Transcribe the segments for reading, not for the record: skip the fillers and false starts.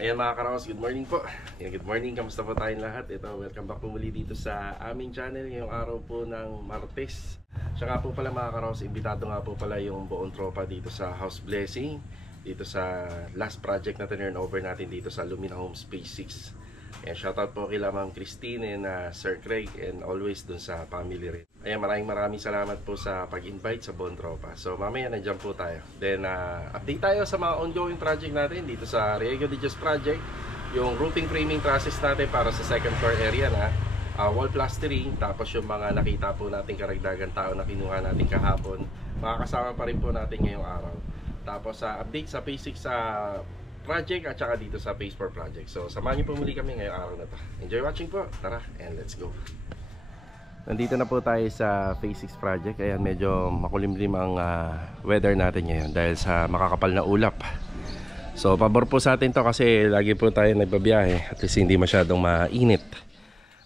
Ayan mga karaos, good morning po. Ayan, good morning, kamusta po tayong lahat? Ito, welcome back po muli dito sa aming channel ngayong araw po ng Martes. Siya nga po pala mga karaos, imbitado nga po pala yung buong tropa dito sa House Blessing, dito sa last project na turn over natin dito sa Lumina Homes Phase 6. Ayan, shoutout po kay Ma'am Christine and Sir Craig, and always dun sa family rin. Ayan, maraming salamat po sa pag-invite sa buong tropa. So mamaya nandiyan po tayo. Then update tayo sa mga ongoing project natin dito sa Riego de Dios project. Yung roofing framing process natin para sa second floor area na wall plastering. Tapos yung mga nakita po natin karagdagan tao na kinuha natin kahapon, makakasama pa rin po natin ngayong araw. Tapos update sa Phase 6 project at saka dito sa Phase 4 project. So samahan niyo po muli kami ngayong araw na to. Enjoy watching po. Tara, and let's go. Nandito na po tayo sa Phase 6 project. Ayan, medyo makulimlim ang weather natin ngayon dahil sa makakapal na ulap. So pabor po sa atin to kasi lagi po tayo nagbabiyahe, at least hindi masyadong mainit.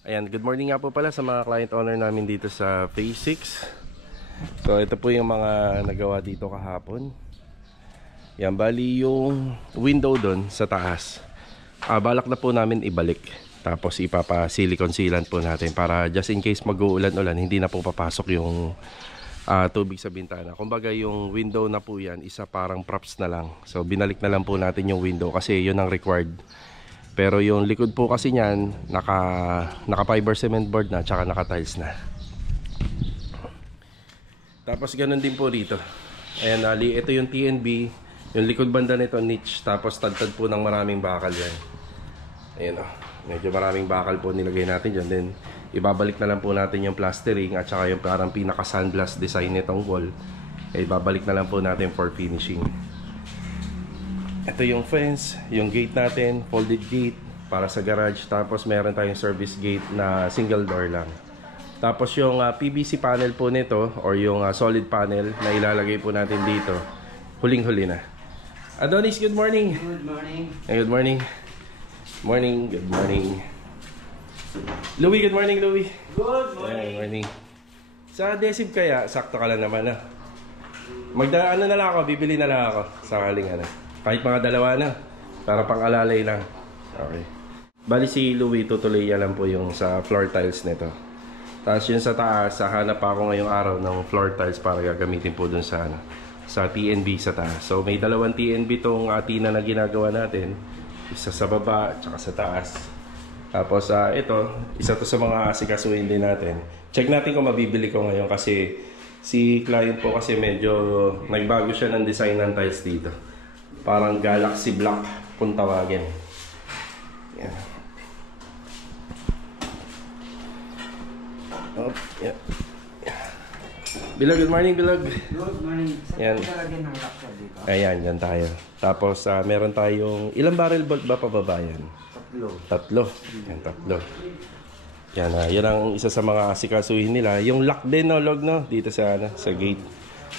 Ayan, good morning nga po pala sa mga client owner namin dito sa Phase 6. So ito po yung mga nagawa dito kahapon. Yan, bali yung window doon sa taas, balak na po namin ibalik. Tapos ipapa-silicone sealant po natin para just in case mag-uulan-ulan, hindi na po papasok yung tubig sa bintana. Kumbaga yung window na po yan, isa parang props na lang. So binalik na lang po natin yung window kasi yun ang required. Pero yung likod po kasi niyan, naka fiber cement board na, tsaka naka tiles na. Tapos ganun din po dito. Ayan, ito yung TNB. Yung likod banda nito niche, tapos tad-tad po ng maraming bakal yan. Ayan o, medyo maraming bakal po nilagay natin dyan. Then ibabalik na lang po natin yung plastering at saka yung parang pinaka sandblast design nitong wall, ibabalik na lang po natin for finishing. Ito yung fence, yung gate natin, folded gate para sa garage. Tapos meron tayong service gate na single door lang. Tapos yung PVC panel po nito, or yung solid panel na ilalagay po natin dito, huling-huli na. Adonis, good morning. Good morning. Hey, good morning. Morning, good morning. Louie, good morning, Louie. Good morning. Good morning. Sa adhesive kaya, sakto ka lang naman na. Ano na lang ako, bibili na lang ako. Sakaling ano. Kahit mga dalawa na. Para pang-alalay lang. Okay. Bali si Louie, tutuloy lang po yung sa floor tiles nito. Tapos yun sa taas, hanap pa ako ngayong araw ng floor tiles para gagamitin po dun sa sa TNB sa taas. So may dalawang TNB tong tina na ginagawa natin. Isa sa baba, tsaka sa taas. Tapos ito, isa to sa mga asikasuhin din natin. Check natin kung mabibili ko ngayon kasi si client po kasi medyo nagbago siya ng design ng tiles dito. Parang Galaxy Black kung tawagin. Yan. Oh, yeah. Bilog, good morning, Bilog. Good morning. Yan. Ayan, yan tayo. Tapos meron tayong ilang barrel bolt ba pababa yan? Tatlo. Yan, tatlo. Yan, yan ang isa sa mga asikasuhin nila. Yung lock din, no, log, no? Dito sa gate.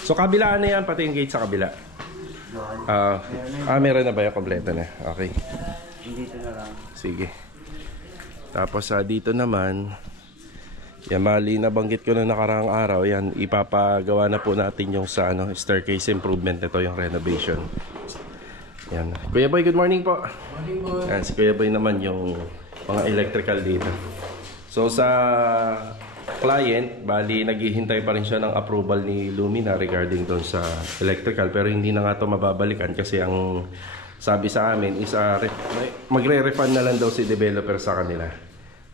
So kabilaan na yan, pati yung gate sa kabila. Meron na ba yung kompleto na? Okay. Dito na lang. Sige. Tapos dito naman, yan, mali nabanggit ko na nakaraang araw, yan, ipapagawa na po natin yung sa staircase improvement nito, yung renovation. Yan. Kuya Boy, good morning po. Morning, boy. Yan, si Kuya Boy naman yung mga electrical dito. So sa client, bali naghihintay pa rin siya ng approval ni Lumina regarding doon sa electrical, pero hindi na nga ito mababalikan kasi ang sabi sa amin is magre-refund na lang daw si developer sa kanila.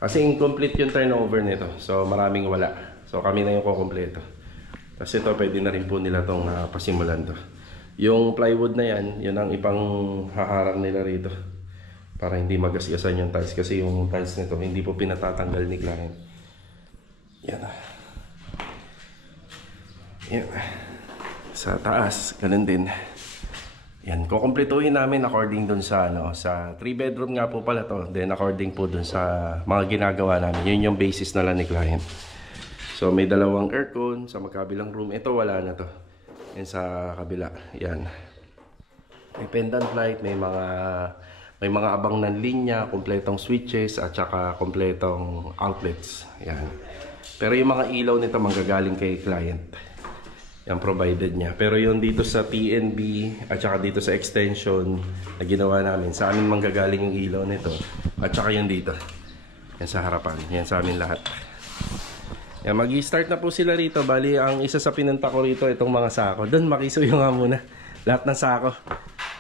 Kasi incomplete yung turnover nito. So maraming wala. So kami na yung kukumpleto. Tapos ito pwede na rin po nila itong pasimulan to. Yung plywood na yan, yun ang ipang haharang nila rito. Para hindi magasgasan yung tiles. Kasi yung tiles nito hindi po pinatatanggal ni client. Yan. Yan. Sa taas, ganun din. Yan, kukumpletuhin namin according dun sa sa 3 bedroom nga po pala to. Then according po dun sa mga ginagawa namin. Yun yung basis na lang ni client. So may dalawang aircon sa magkabilang room. Ito wala na to. Yan sa kabila. Yan. May pendant light, may mga abang ng linya, kompletong switches at saka kompletong outlets. Yan. Pero yung mga ilaw nito manggagaling kay client. Yan provided niya. Pero yung dito sa TNB at saka dito sa extension na ginawa namin, sa amin manggagaling yung ilaw nito. At saka yung dito. Yan sa harapan. Yan sa amin lahat. Yan, mag-i-start na po sila rito. Bali, ang isa sa pinunta ko rito, itong mga sako. Doon, makisuyo nga muna. Lahat ng sako.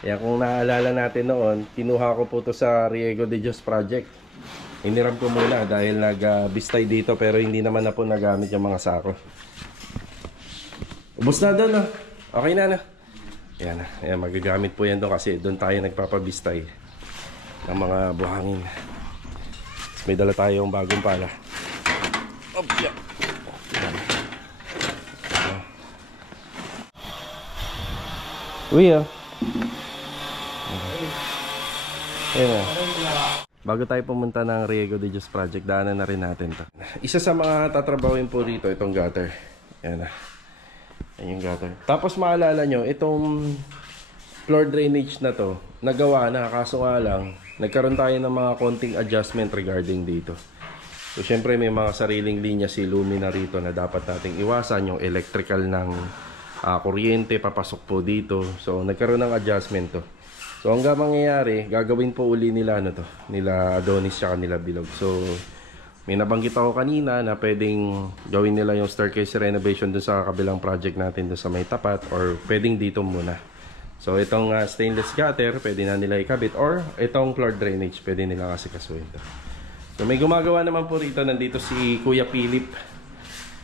Yan, kung naaalala natin noon, kinuha ko po to sa Riego de Dios project. Hiniram ko muna dahil nag-bistay dito pero hindi naman na po nagamit yung mga sako. Ubus na doon, no? Okay na, no? Yan, yan, magagamit po yan doon kasi doon tayo nagpapabistay ng mga buhangin. May dala tayong bagong pala. Op, yeah. Uy, ah. Ayan na. Bago tayo pumunta ng Riego de Dios project, daanan na rin natin to. Isa sa mga tatrabawin po rito, itong gutter. Ayan na. Ayan yung gutter. Tapos maalala nyo, itong floor drainage na to, nagawa na, kaso nga lang, nagkaroon tayo ng mga konting adjustment regarding dito. So syempre may mga sariling linya si Lumina rito na dapat nating iwasan, yung electrical ng kuryente papasok po dito. So nagkaroon ng adjustment to. So hanggang mangyayari, gagawin po uli nila ano to, nila Adonis tsaka nila Bilog. So may nabanggit ako kanina na pwedeng gawin nila yung staircase renovation dun sa kabilang project natin dun sa may tapat, or pwedeng dito muna. So itong stainless gutter, pwede na nila ikabit, or itong floor drainage, pwede nila kasi kasuhin to. So may gumagawa naman po rito, nandito si Kuya Philip.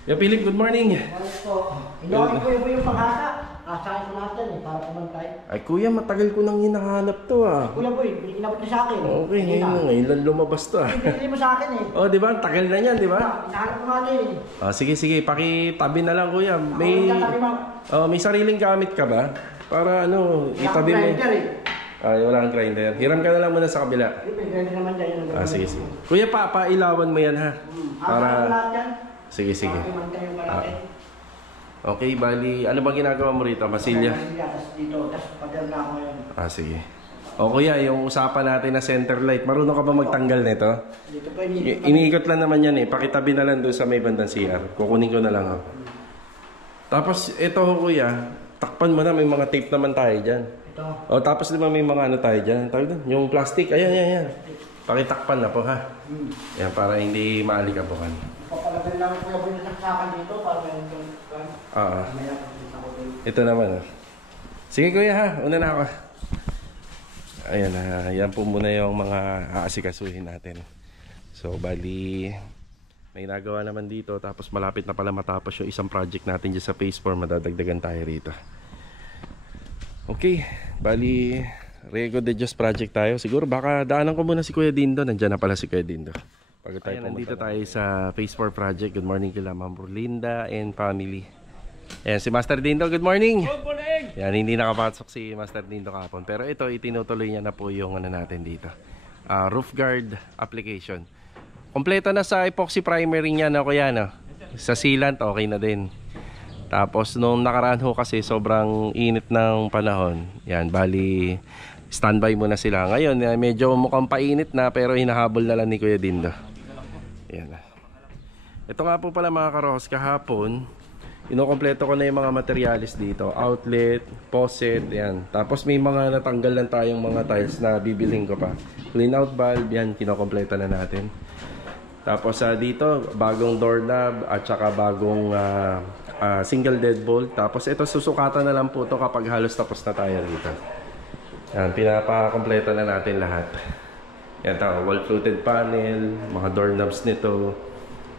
Kuya Philip, good morning. Hindi ko yung pag-asa. Asahin ko lahat yan para pumantay. Ay kuya, matagal ko nang hinahanap to ah. Kuya boy, inabot na sa akin. Okay, ngayon lumabas to ah. Pinili mo sa akin eh. Oh, di ba? Tagal na yan, di ba? Inahanap ko nga din eh. Oh, sige, pakitabi na lang kuya. May may sariling gamit ka ba? Para ano, itabi mo. Ay, wala kang grinder. Hiram ka na lang muna sa kabila. May grinder naman dyan. Sige. Kuya, pailawan mo yan ha. Para lahat yan. Sige. Pumantay yung malaki. Okay, bali, ano ba ginagawa mo rito? Masilya? Tapos dito, tapos pagdala na ako ngayon. Sige. O kuya, yung usapan natin na center light, marunong ka ba magtanggal nito? Dito pa iniikot. Iniikot lang naman yan eh. Pakitabi na lang doon sa may bandang CR. Kukunin ko na lang ako. Tapos, ito kuya, takpan mo na, may mga tape naman tayo dyan. Ito. O, tapos di ba may mga ano tayo dyan? Tawag doon, yung plastic, ayan. Pakitakpan na po ha. Yan, para hindi maalikabukan. Papalagay lang ko yung nasaksakan dito para may ito naman. Sige kuya ha, una na ako. Ayan na, yan po muna yung mga aasikasuhin natin. So bali, may nagawa naman dito. Tapos malapit na pala matapos yung isang project natin dyan sa phase 4. Madadagdagan tayo rito. Okay, bali Riego de Dios project tayo. Siguro baka daanan ko muna si Kuya Dindo. Nandyan na pala si Kuya Dindo. Ayan, nandito tayo sa phase 4 project. Good morning kila Ma'am Linda and family. Ayan, si Master Dindo, good morning! Good morning! Yan, hindi nakapasok si Master Dindo kahapon. Pero ito, itinutuloy niya na po yung ano natin dito. Roof guard application. Kompleto na sa epoxy primering niya na kuya, no? Sa sealant, okay na din. Tapos, nung nakaraan ho kasi, sobrang init ng panahon. Yan, bali, standby muna sila. Ngayon, medyo mukhang painit na, pero hinahabol na lang ni Kuya Dindo. Yan. Ito nga po pala mga karos, kahapon, inokompleto ko na yung mga materialis dito. Outlet, faucet, yan. Tapos may mga natanggal lang tayong mga tiles na bibilhin ko pa. Clean out valve, yan, kinokompleto na natin. Tapos dito, bagong doorknob at saka bagong single deadbolt. Tapos ito, susukatan na lang po to kapag halos tapos na tayo dito. Yan, pinapakompleto na natin lahat. Yan, wall fluted panel, mga doorknobs nito.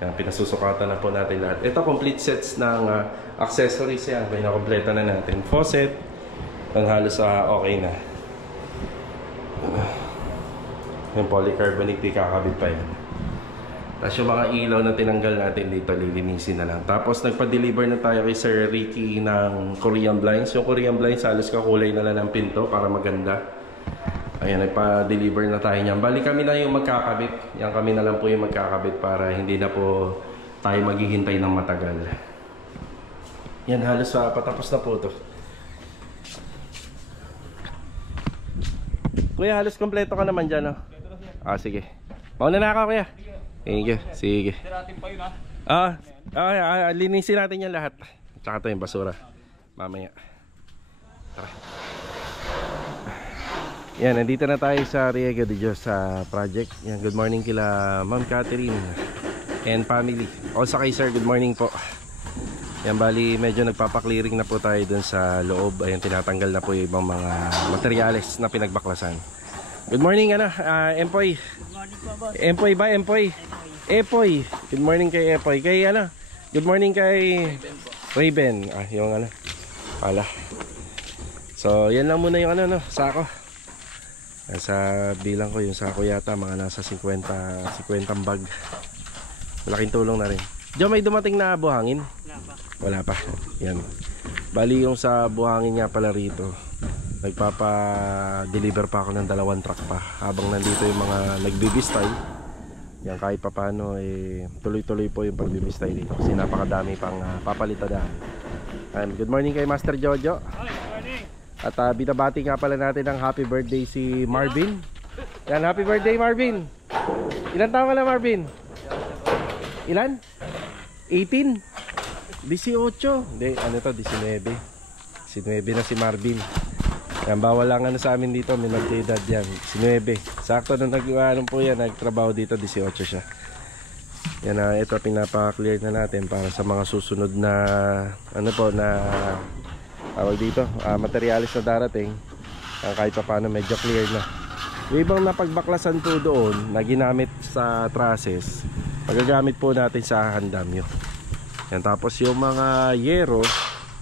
Yan, pinasusukatan na po natin lahat. Ito, complete sets ng accessories yan. Pinakompleto na natin. Faucet, ang halos okay na. Yung polycarbonate, kakabit pa yan. Tapos yung mga ilaw na tinanggal natin dito, lilinisin na lang. Tapos nagpa-deliver na tayo kay Sir Ricky ng Korean blinds. Yung Korean blinds, halos kakulay na lang ng pinto para maganda. Ayan, nagpa-deliver na tayo niyan. Bali kami na yung magkakabit. Yan, kami na lang po yung magkakabit para hindi na po tayo maghihintay ng matagal. Yan, halos patapos na po to. Kuya, halos kompleto ka naman dyan, no? Sige. Mauna na ako, kuya. Thank you. Sige. Linisin natin yan lahat. Tsaka ito yung basura. Mamaya. Tara. Yan, nandito na tayo sa Riego de Dios sa project. Yan, good morning kila Ma'am Catherine and family. Also kay sir, good morning po. Yan, bali medyo nagpapaklearing na po tayo dun sa loob. Ayan, tinatanggal na po yung ibang mga materyales na pinagbaklasan. Good morning, Empoy. Good morning po, boss. Empoy ba? Empoy? Epoy. Good morning kay Epoy. Kay good morning kay Raven. Yung pala. So, yan lang muna yung sako. Sa bilang ko yung sako yata mga nasa 50 bag. Malaking tulong na rin. Diyan may dumating na buhangin? Wala pa. Yan. Bali yung sa buhangin nga pala rito, nagpapa-deliver pa ako ng 2 truck pa habang nandito yung mga nagbibistay. Yan, kahit pa paano tuloy-tuloy po yung pagbibistay dito kasi napakadami pang papalitadahan. Good morning kay Master Jojo. Good morning. At binabati nga pala natin ng happy birthday si Marvin. Yan, happy birthday Marvin. Ilan taon ka na Marvin? Ilan? 18? 18? Hindi, 19. 19 na si Marvin. Yan, bawal lang sa amin dito, may nag-edad yan. 19. Sakto nung po yan, nagtrabaho dito, 18 siya. Yan, ito pinapa-clear na natin para sa mga susunod na na tawag dito, materialis na darating. Kahit pa paano medyo clear na. Yung ibang napagbaklasan po doon na ginamit sa trusses, magagamit po natin sa handamyo. Yan, tapos yung mga yero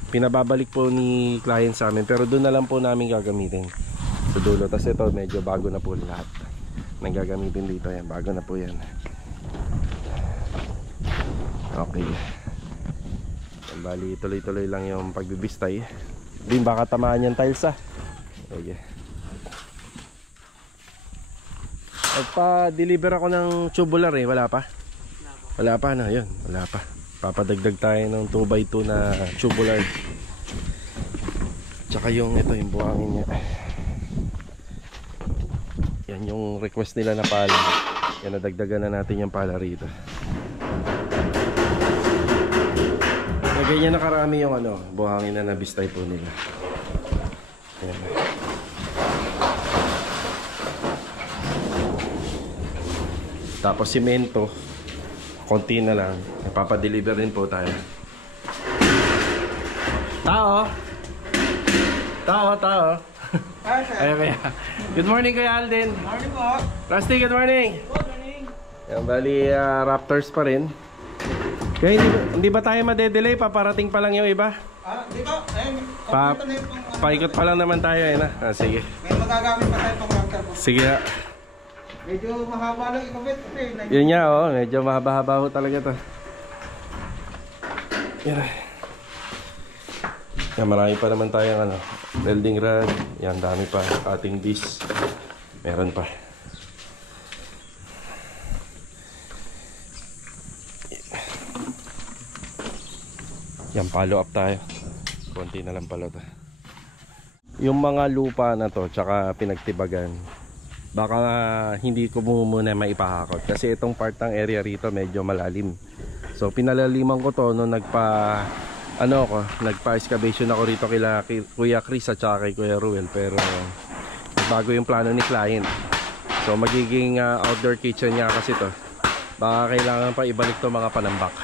pinababalik po ni client sa amin, pero doon na lang po namin gagamitin sa dulo. Tapos ito medyo bago na po lahat nang gagamitin dito. Yan, bago na po yan. Okay. Yan, bali tuloy-tuloy lang yung pagbibistay. Din baka tamaan yung tiles Okay. Nagpa-deliver ako ng tubular wala pa. Wala pa na, yun, wala pa. Papadagdag tayo ng 2x2 na tubular. Tsaka yung ito, yung buhangin niya. Yan yung request nila na pala. Yan, nadagdagan na natin yung pala rito. Ganyan na karami yung buhangin na nabistay po nila. Yan. Tapos simento, konti na lang. Nagpapadeliver din po tayo. Tao. Ayun kaya. Good morning Kuya Alden. Good morning po. Rusty, good morning. Good morning. Yan, bali Raptors pa rin. Kaya hindi ba tayo madedelay? Paparating pa lang yung iba. Di ba? Paikot pa lang naman tayo sige. May magagamit pa tayo pang marker po. Sige na. Medyo mahaba lang ikabit. Yun nga medyo mahaba-haba ho talaga to. Yan, marami pa naman tayong welding rod. Yan, dami pa. Ating disc. Meron pa. Yan, follow up tayo. Konti na lang pala to. Yung mga lupa na to, tsaka pinagtibagan, baka hindi ko muna maipahakot kasi itong part ng area rito medyo malalim. So pinalaliman ko to nung nagpa-excavation ako rito kila Kuya Chris at saka kay Kuya Ruel, pero bago yung plano ni client. So magiging outdoor kitchen niya kasi to. Baka kailangan pa ibalik to mga panambak.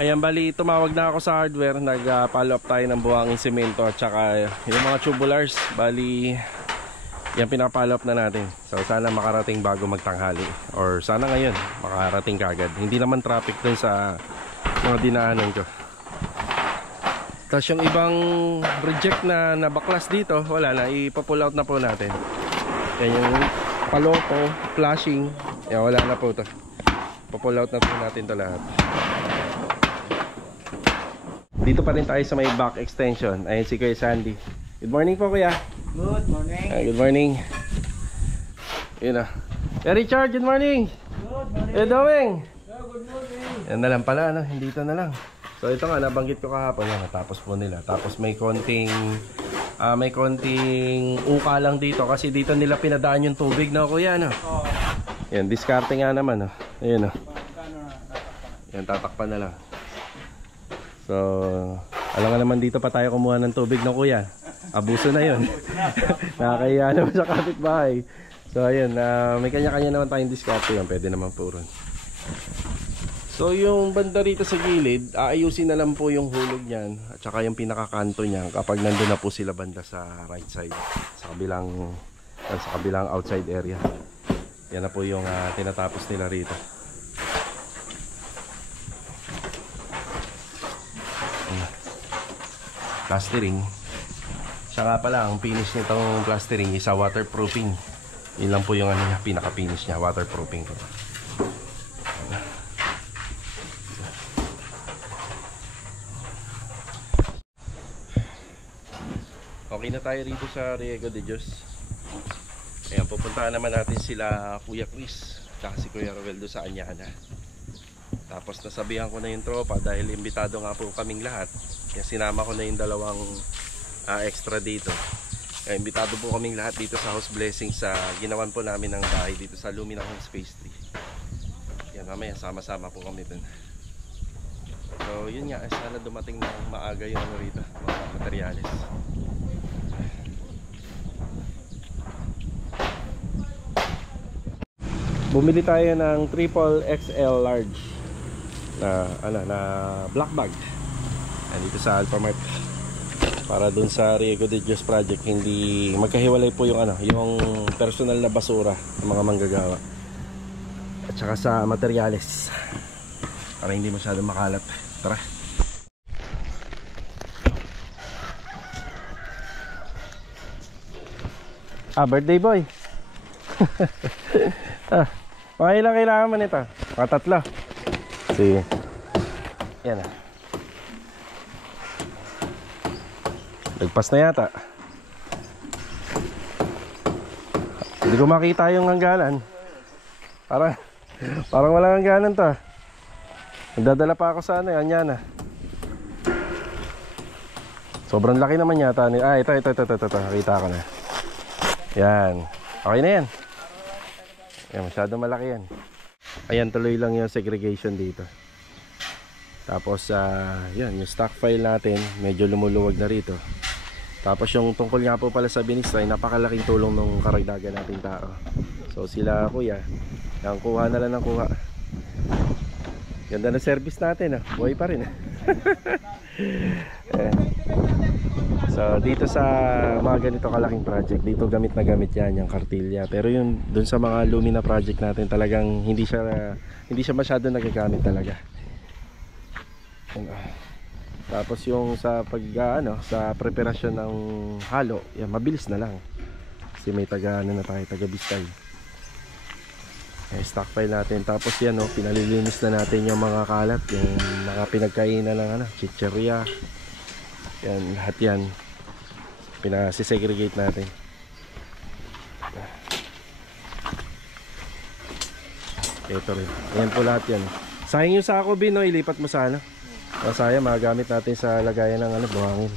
Ayan, bali tumawag na ako sa hardware, nag-follow up tayo ng buhangin semento at saka yung mga tubulars. Bali yan, pinapollow up na natin. So sana makarating bago magtanghali, or sana ngayon makarating kagad. Hindi naman traffic dun sa mga dinaanan ko. Tapos yung ibang reject na nabaklas dito, wala na, ipa-pull out na po natin. Yan yung paloto, flashing, yan, wala na po to. Pa-pull out na po natin to lahat. Dito pa rin tayo sa may back extension. Ayun si Kuya Sandy. Good morning po Kuya. Good morning. Good morning. Yun Richard, good morning. Good morning. Hey, doing? Good morning. Yan na lang pala, hindi ito na lang. So ito nga, nabanggit ko kahapon, yan, natapos po nila. Tapos may konting uka lang dito kasi dito nila pinadaan yung tubig na Kuya, Yan, diskarte nga naman, Ayun, Yan, tatakpan na lang. So So, alam nga naman dito pa tayo kumuha ng tubig ng kuya. Abuso na yun. Nakakahiya naman sa kapitbahay. So, ayun, may kanya-kanya naman tayong diskarte yun. Pwede naman po ron. So, yung banda rito sa gilid, aayusin na lang po yung hulog niyan at saka yung pinakakanto niya kapag nandun na po sila banda sa right side. Sa kabilang outside area. Yan na po yung tinatapos nila rito. Plastering. Siya nga pala, ang finish nitong plastering is waterproofing. Yun lang po yung niya, pinaka-finish niya, waterproofing po. Okay na tayo rito sa Riego de Dios. Ayan, pupuntahan naman natin sila Kuya Chris tsaka si Kuya Roel sa Anyana. Tapos nasabihan ko na yung tropa dahil imbitado nga po kaming lahat. Kaya sinama ko na yung dalawang extra dito. Kaya imbitado po kaming lahat dito sa House Blessing sa ginawan po namin ng bahay dito sa Lumina Homes Phase 3. Yan, mamaya sama-sama po kami dun. So yun nga, sana dumating ng maaga yung rito, mga materyales. Bumili tayo ng triple XL large na black bag dito sa Alphamart para dun sa Riego de Dios project hindi magkahiwalay po yung yung personal na basura ng mga manggagawa at saka sa materyales para hindi masyadong makalat. Tara. Birthday boy. Pakailang kailangan mo nito? Patatlo. Sige. Yan na. Nagpas na yata. Hindi ko makita yung hangganan. Parang walang hangganan to. Nagdadala pa ako sa yan na. Sobrang laki naman yata. Ito. Nakita ko na. Yan. Okay na yan. Yan, masyado malaki yan. Ayan, tuloy lang yung segregation dito. Tapos yan, yung stock file natin medyo lumuluwag na rito. Tapos yung tungkol nga po pala sa binistay, napakalaking tulong ng karagdagan nating tao. So sila kuya, yan, kuha na lang ng kuha. Ganda na service natin, buhay pa rin. So dito sa mga ganito kalaking project, dito gamit na gamit yan yung kartilya. Pero yun dun sa mga Lumina project natin, talagang hindi siya masyado nagagamit talaga. Tapos yung sa sa preparasyon ng halo, yan, mabilis na lang. Kasi may taga bistay. Stockpile natin. Tapos yan pinalilinis na natin yung mga kalat, yung mga pinagkainan ng chicheria. Yan, lahat yan pinasisegregate natin. Ito rin. Yan po lahat yan. Sayang yung sako bin, ilipat mo sana. Sayang, magagamit natin sa lagayan ng buhangin.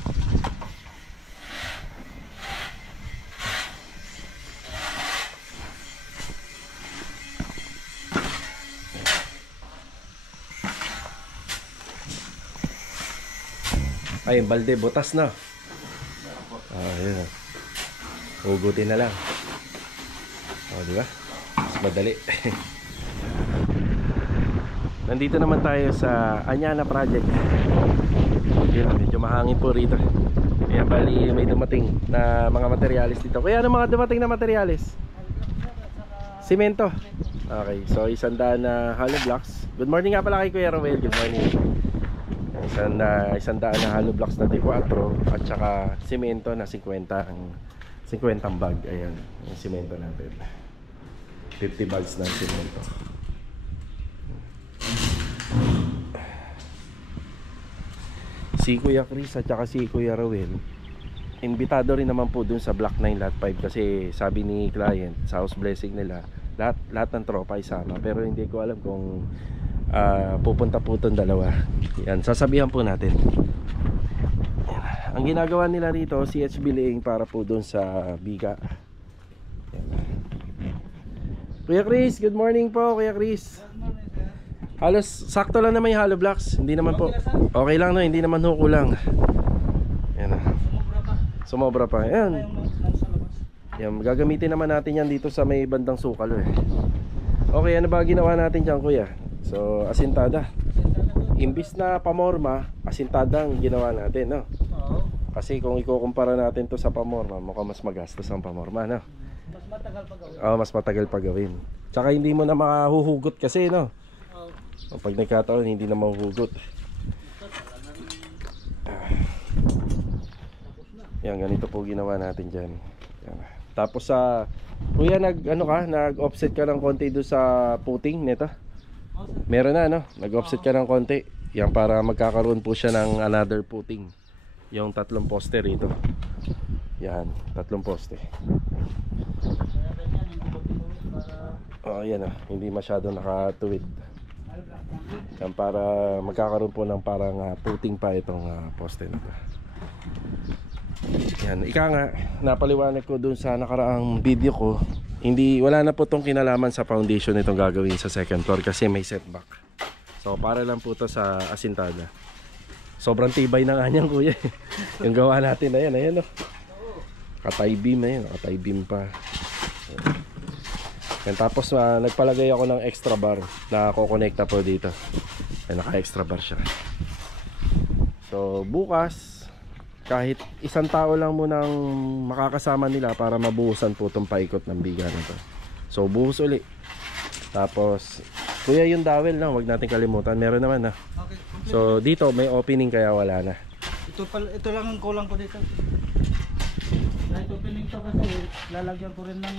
Ay, yung balde, butas na. Yun. Hugutin na lang. Diba? Mas madali. Nandito naman tayo sa Anyana project. Yun, medyo mahangin po rito. Ayan, bali may dumating na mga materyales dito. Kaya ano mga dumating na materyales? Simento. Okay, so 100 na hollow blocks. Good morning nga pala kay Kuya Roel. Good morning. Isang daan na hollow blocks na D4 at saka simento na 50 ang bag. Ayan, yung simento natin. 50 bags ng simento. Si Kuya Chris at saka si Kuya Roel, imbitado rin naman po dun sa Block 9 Lot 5 kasi sabi ni client sa House Blessing nila lahat ng tropa isama, pero hindi ko alam kung pupunta po itong dalawa. Yan, sasabihan po natin. Yan. Ang ginagawa nila rito, CHB laying para po doon sa biga. Yan. Kuya Chris, good morning po Kuya Chris. Halos sakto lang naman yung hollow blocks. Hindi naman po. Okay lang no, hindi naman ho kulang. Yan na. Sumobra pa. Ayan. Yan, gagamitin naman natin yan dito sa may bandang sukal eh. Okay, ano ba ginawa natin dyan kuya? So, asintada. Imbis na pamorma, asintada ang ginawa natin, no? Oo. Kasi kung ikukumpara natin to sa pamorma, mukhang mas magastos ang pamorma, no? Mas matagal pa gawin. Oo, mas matagal pa gawin. Tsaka hindi mo na makahuhugot kasi, no? Oo. Pag nagkataon, hindi na mahuhugot. Yan, ganito po ginawa natin dyan. Yan. Tapos sa kuya, nag-offset ka ng konti doon sa puting nito? Meron na, no? Nag-offset ka ng konti. Yan, para magkakaroon po siya ng another puting. Yung 3 poste rito. Yan, 3 poste. Oh, yan, hindi masyado nakatuwid. Yan, para magkakaroon po ng parang puting pa itong poste na to. Yan, ika nga, napaliwanag ko dun sa nakaraang video ko, wala na po tong kinalaman sa foundation itong gagawin sa second floor kasi may setback. So para lang po to sa asintada. Sobrang tibay na nga niyan kuya. Yung gawa natin na yan, ayan o. Katay beam na yan, katay beam pa. Yan, tapos nagpalagay ako ng extra bar na kukonekta po dito. Yan, naka extra bar siya. So bukas, kahit isang tao lang munang makakasama nila para mabuhusan po itong paikot ng biga na to. So buhos uli. Tapos kuya, yung dowel na, wag natin kalimutan, meron naman na. Okay. So dito may opening kaya wala na. Ito lang ang kulang ko dito. Kahit opening to kasi lalagyan ko rin ng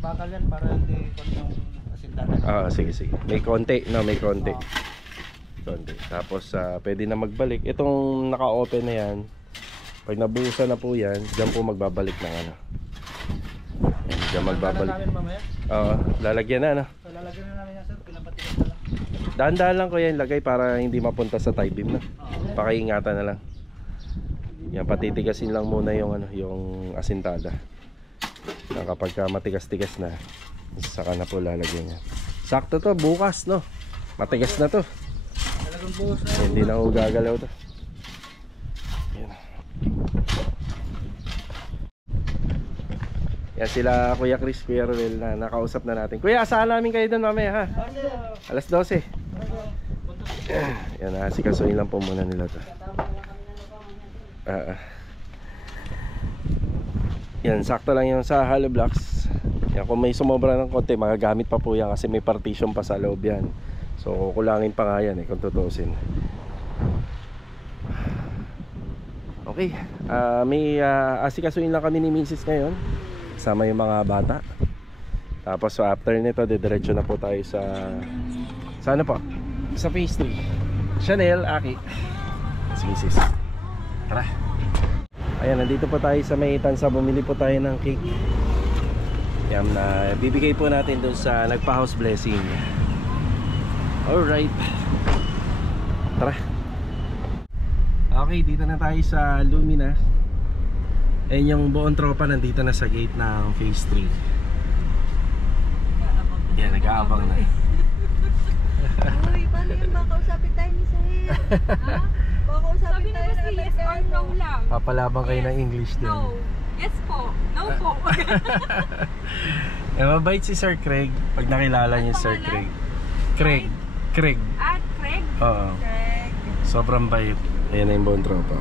bakal yan para hindi kon yung asintada. Sige. May konti, no, may konti. Konti. Tapos pwede na magbalik. Itong naka-open na yan, pag nabuhusan na po yan, dyan po magbabalik ng ano. Dyan magbabalik. Lalagyan na, no? So lalagyan na namin yan sir, pinapatigas na lang. Dahan-dahan lang ko yan ilagay para hindi mapunta sa tie beam, no? Pakiingatan na lang. Yan, patitigasin lang muna yung ano, yung asintada. Kapag matigas-tigas na, saka na po lalagyan yan. Sakto to, bukas, no? Matigas na to. Talagang buhos na. Hindi na ako gagalaw to. Yan. Yan sila Kuya Chris, Kuya Ruel na nakausap na natin. Kuya, asahan namin kayo doon mamaya ha. Alas 12. Yan, sikasuin lang po muna nila to. Yan, sakto lang yung sa hollow blocks. Yan, kung may sumobra ng konti, magagamit pa po yan kasi may partition pa sa loob yan. So kukulangin pa nga yan kung tutuusin. Okay, may asikasuin lang kami ni Mrs. ngayon, kasama yung mga bata. Tapos after nito, didiretso na po tayo sa ano po? Sa phase 3. Chanel, Aki, si Mrs. Tara. Ayan, nandito po tayo sa may tansa. Bumili po tayo ng cake. Yan, bibigay po natin dun sa nagpa-house blessing. Alright, tara. Okay, dito na tayo sa Lumina. And yung buong tropa nandito na sa gate ng phase 3. Yan, nag-aabang na. Uy, paano yun? Baka usapin tayo ni Sahil. Ha? Baka usapin tayo Sabi ng yes or no lang. Papalabang kayo ng English din. No. Yes po. No po. Mabait si Sir Craig. Pag nakilala niyo Sir Craig. Craig. Craig. Oo. Craig. Sobrang bait. Ayan na yung buong tropa.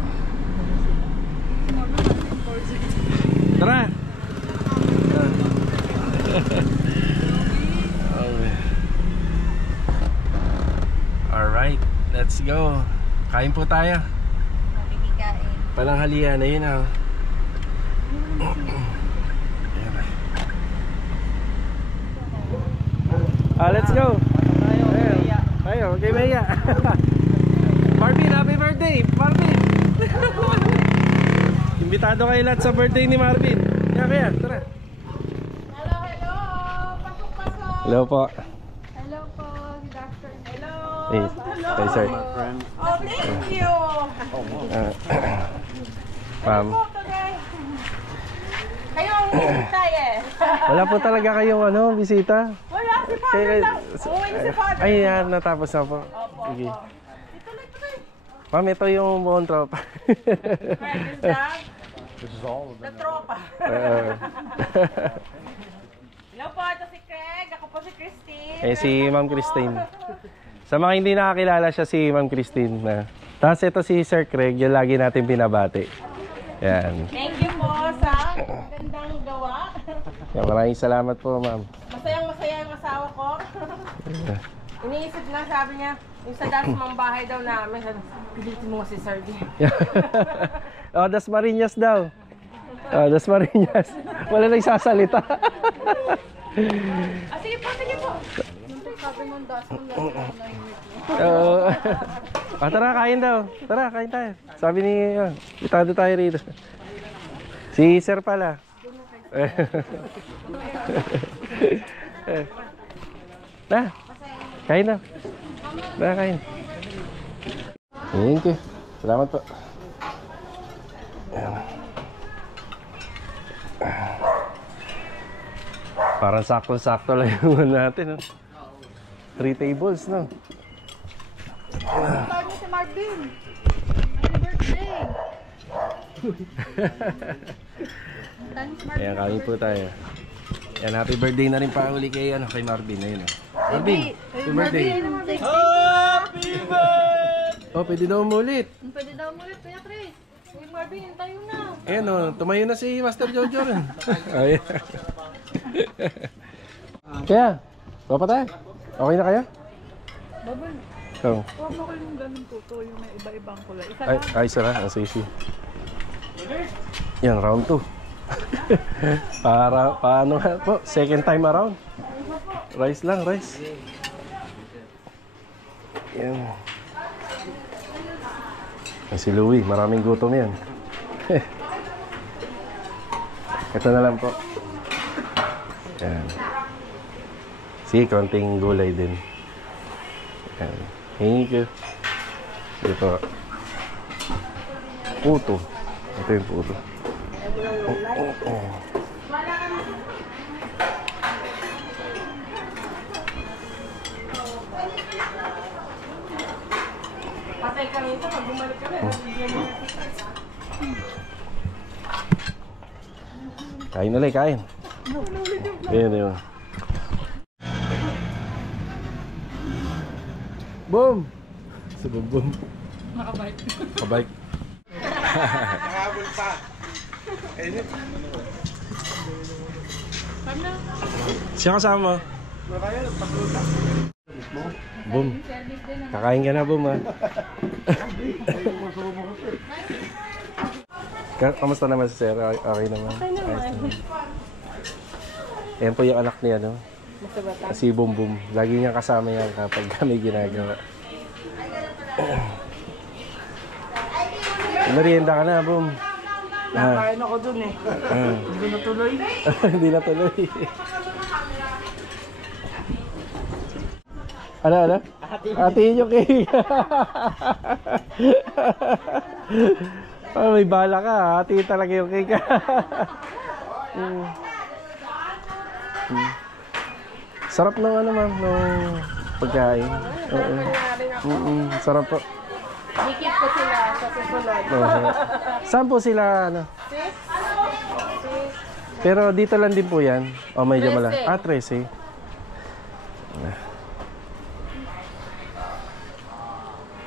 Tara! Okay. Alright, let's go. Kain po tayo. Makikikain. Palanghalian na yun ah. Let's go. Tayo, okay Maya. Marvin, happy birthday! Marvin! Imbitado kayo lahat sa birthday ni Marvin. Kaya, tara. Hello, hello! Pasok-pasok! Hello po. Hello po, Dr. Hello! Hey, hey sir. Oh, thank you! Ma'am. Kayo ang hintay eh. Wala po talaga kayong bisita. Wala si Pa! Ay, yan, natapos na po. Sige. Ma'am, ito yung buong tropa. Na tropa. Hello po, ito si Craig. Ako po si Christine. Eh, si Ma'am Christine. Sa mga hindi nakakilala siya, si Ma'am Christine. Tapos ito si Sir Craig, yung lagi natin binabati. Yan. Thank you po sa gandang gawa. Yan, maraming salamat po, ma'am. Masayang-masaya yung asawa ko. Iniisip na, sabi niya, yung sa dasmang bahay daw namin, pilitin mo si Sir D. Oh, Dasmariñas daw. Oh, Dasmariñas. Wala nagsasalita. Sige po, sige po. Sabi mong das mo Tara, kain daw. Tara, kain tayo. Sabi ni, itado tayo rito. Si Sir pala. Na, kain daw. Tara, kain. Thank you. Salamat po. Ayan. Parang sakto-sakto lang yung natin. 3 tables, no? Tawag niyo si Marvin. Happy birthday. Ayan, kain po tayo. Ayan, happy birthday na rin pa uli kay, kay Marvin. Ayun, Marvin, happy birthday. Happy birthday! Oh, pwede daw umulit. Pwede daw mulit, Kuya Chris. Uy, Marvin, tayo na. Ayan, tumayo na si Master Jojo. Ayan. Kaya, pa tayo? Okay na kayo? Babay, Oh. huwag mo ko yung ganun puto, yung may iba-ibang kulay. Isa Ay, lang. ay, sara. Sige. Yan, round 2. Paano nga po? Second time around. Rice lang, rice. Yan. Si Louie, maraming gutom yan. Ito na lang po. Yan. Sige, konting gulay din. Yan. Thank you. Ito. Puto. Ito yung puto. Patay ka nito, pag bumalik ka na. Kain ulit, kain. Ayan, yun. Boom! Sa boom. Nakabike. Kabike. Nakahabol pa. Siya kasama. Boom. Kakain ka na, Boom, ha? Kamusta naman si Sir? Okay naman? Okay naman. Ayan po yung anak niya, no? Si Boom Boom. Lagi niya kasama yan kapag kami ginagawa. Merienda ka na, Boom. Nakain ako dun eh. Hindi na tuloy. Hindi na tuloy. Ano? Hatiin yung cake. May bala ka. Hatiin talaga yung cake. Sarap ng ma'am, ng pagkain. Sarap po. Dikit ko sila sa susunod. Saan po sila, Pero dito lang din po yan. O, medyo mala. 13.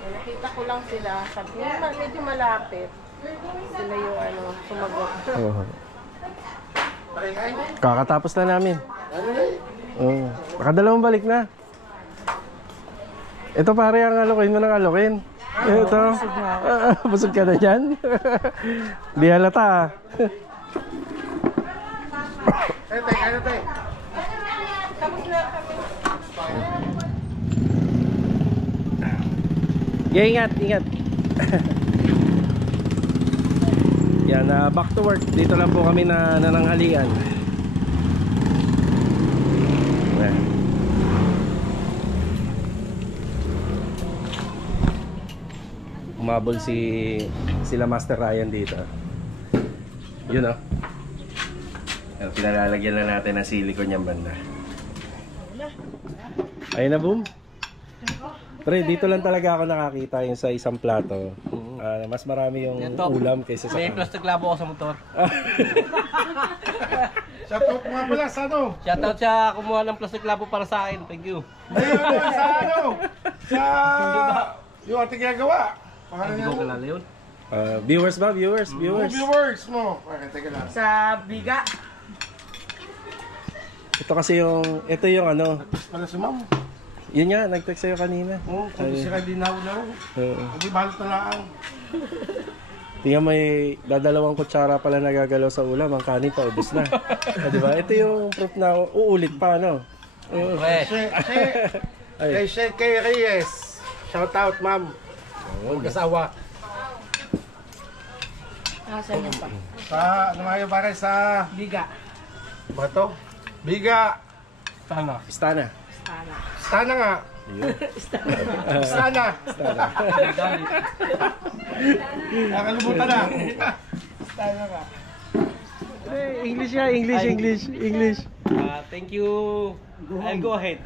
Nakita ko lang sila. Sabi ko, medyo malapit. Sila yung sumagot. Kakatapos na namin. Nakadalawang balik na. Ito pare ang alokin mo ng alokin. Ito. Busog ka na dyan. Di halata. Ano tayo? Tapos na kami. Yeah, ingat. Yan, back to work. Dito lang po kami na nananghalian. Ayan. Umabol sila Master Ryan dito. Yun, oh. Pinalalagyan na natin ng silicone yung banda. Ayun na, boom. Pre, dito lang talaga ako nakakita yung sa isang plato. Mas marami yung ulam kaysa sa May plastic labo ako sa motor. Shoutout nga pala sa ano? Shoutout siya kumuha ng plastic labo para sa akin. Thank you. Ayun, sa ano? Sa... Yung ating ginagawa. Pangalan Hindi niya? ko kilala yun. Viewers ba? Viewers? Viewers mo. Okay, teka lang. Sa biga. Ito kasi yung, ito yung ano, Pala si ma'am. yun nga, nag-text sa'yo kanina. Oo, kung di sila dinaw-naw. Hindi balot na lang. Tingnan mo dadalawang kutsara pala nagagalaw sa ulam, ang kanin pa, ubos na. Diba? Ito yung proof na uulit pa, no? Fresh. Kay Reyes. Shoutout, ma'am. Mag-asawa. Saan yan pa? Sa, ano nga yung pare sa... Biga. Ba to? Biga. Sana. Istana. Sana nga. Sana. Nakalimutan na. Sana nga. English ya, English. Thank you. I'll go ahead.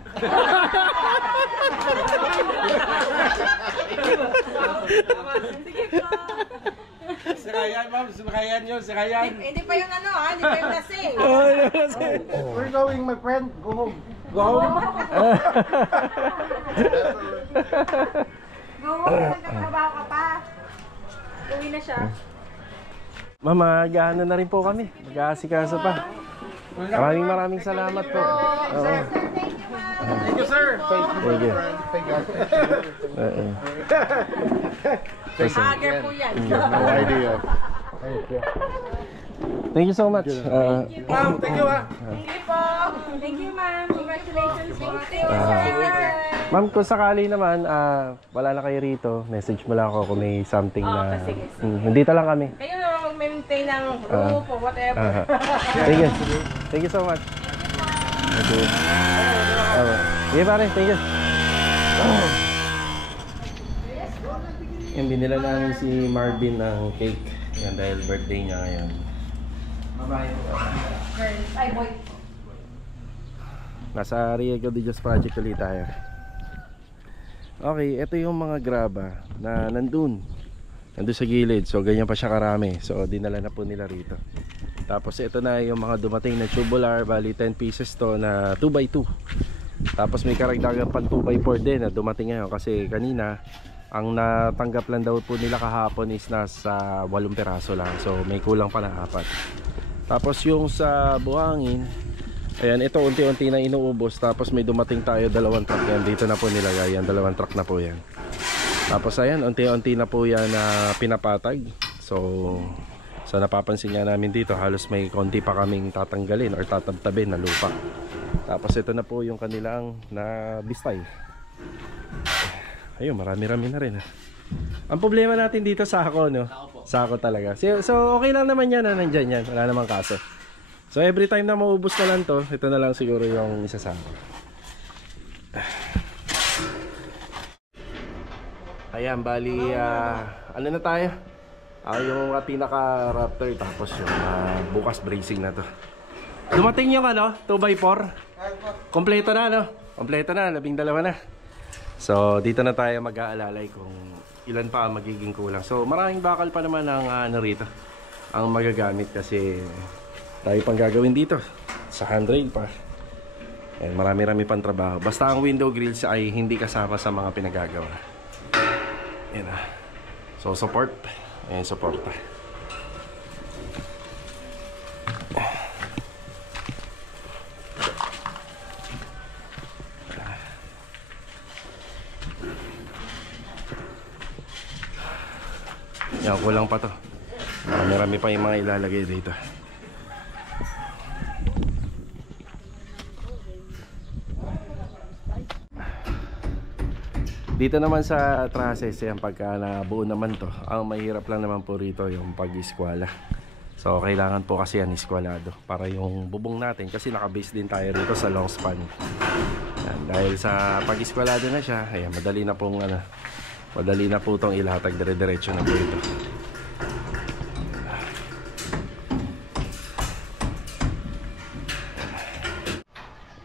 Sige po. Sirayan, ma'am. Sirayan yun. Sirayan. Hindi pa yung ano hindi pa yung lasing. We're going, my friend. Go home. Go, nagtatrabaho ka pa. Uwi na siya. Mama, gano na rin po kami. Mag-aasikaso pa. Maraming salamat po. Oo. Thank you, sir. Thank you. Thank you. Agar po yan. No idea. Thank you so much. Ma'am, thank you ah. Sige po. Thank you, ma'am. Congratulations po. Thank you, sir. Ma'am, kung sakali naman, wala na kayo rito, message mo lang ako kung may something na... sige. Nandito lang kami. Kayo na mag-maintain ng roof o whatever. Thank you. Thank you so much. Thank you. Sige pare, thank you. Yan, binila namin si Marvin ng cake. Yan, dahil birthday niya ngayon. Ay, boy. Nasa Riego de Dios Project ulit tayo. Okay, ito yung mga graba na nandun sa gilid. So ganyan pa siya karami. So dinala na po nila rito. Tapos ito na yung mga dumating na tubular. Bali 10 pieces to na 2x2. Tapos may karagdagan pang 2x4 din na dumating ngayon. Kasi kanina ang natanggap lang daw po nila kahapon is nasa 8 peraso lang. So may kulang pa na 4. Tapos yung sa buhangin, ayan, ito unti-unti na inuubos. Tapos may dumating tayo 2 truck yan. Dito na po nilagay yan, 2 truck na po yan. Tapos ayan, unti-unti na po yan na pinapatag. So napapansin nga namin dito, halos may konti pa kaming tatanggalin or tatabtabin na lupa. Tapos ito na po yung kanilang na bistay. Ayun, marami-rami na rin. Ang problema natin dito, sako, no? Sako talaga. So okay lang naman yan na nandyan yan. Wala namang kaso. So every time na maubos na lang to, ito na lang siguro yung isasama. Ayan, bali ano na tayo? Yung pinaka Raptor, tapos yung bukas bracing na to. Dumating yung 2x4. Kompleto na, no? Kompleto na, 12 na. So dito na tayo mag-aalalay kung ilan pa ang magiging kulang. So maraming bakal pa naman ang rito ang magagamit kasi tayo pang gagawin dito sa handrail pa. And marami-rami pang trabaho. Basta ang window grills ay hindi kasama sa mga pinagagawa. Yan na. So support. Ayan, suporta. Yan, kulang pa to. Marami pa yung mga ilalagay dito. Dito naman sa trusses, yan, pagka nabuo naman to, ang mahirap lang naman po rito yung pag-iskwala. So kailangan po kasi yan iskwalado para yung bubong natin, kasi nakabase din tayo rito sa long span. Yan, dahil sa pag-iskwalado na siya, ayan, madali na po itong ilatag, dire-diretso na po ito.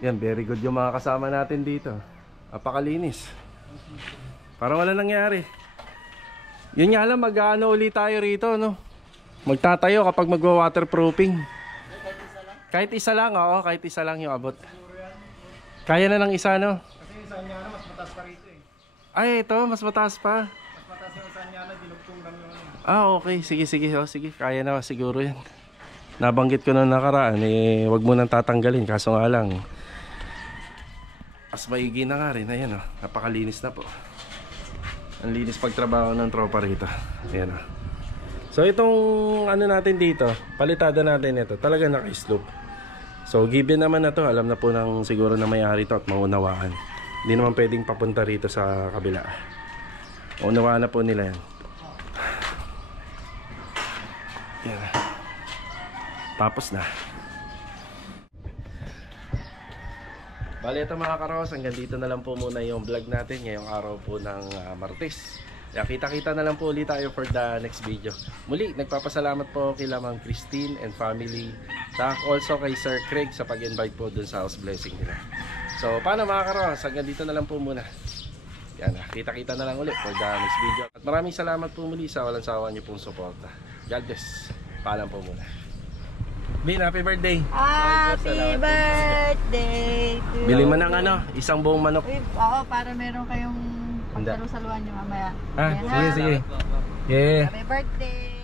Yan, very good yung mga kasama natin dito. Apakalinis. Parang wala nangyari. Yun nga lang, mag-ano ulit tayo rito, no? Magtatayo kapag magwa-waterproofing. Kahit isa lang, oo. Kahit isa lang yung abot. Kaya na ng isa, no? Kasi yung Sanyana mas mataas pa rito eh. Ay, ito, mas mataas pa. Mas mataas yung Sanyana, dinugtong lang yung ano. Ah, okay. Sige, sige. Oh, sige. Kaya na siguro yan. Nabanggit ko na nakaraan, eh, wag mo nang tatanggalin. Kaso nga lang, mas maigi na nga rin. Ayan, oh. Napakalinis na po. Ang linis pagtrabaho ng tropa rito. Ayan, oh. So itong ano natin dito, palitada natin ito, talaga naka-slope. So given naman na to, alam na po ng siguro na may-ari to at maunawaan. Hindi naman pwedeng papunta rito sa kabila. Maunawaan na po nila yan. Yan. Tapos na. Bale ito mga karos, hanggang dito na lang po muna yung vlog natin ngayong araw po ng Martes. Kaya kita-kita na lang po ulit tayo for the next video. Muli, nagpapasalamat po kay Ma'am Christine and family. Also kay Sir Craig sa pag-invite po dun sa house blessing nila. So, paano mga karos? Hanggang dito na lang po muna. Yan, kita-kita na lang ulit for the next video. At maraming salamat po muli sa walang sawa niyo pong suporta. God bless. Paalam po muna. Bin, happy birthday! Happy birthday to you. Bili mo ng ano, isang buong manok. Uy, oo, para meron kayong pagsalusaluan nyo mamaya. Ah, Ayan, sige, ha? sige. Yeah. Happy birthday.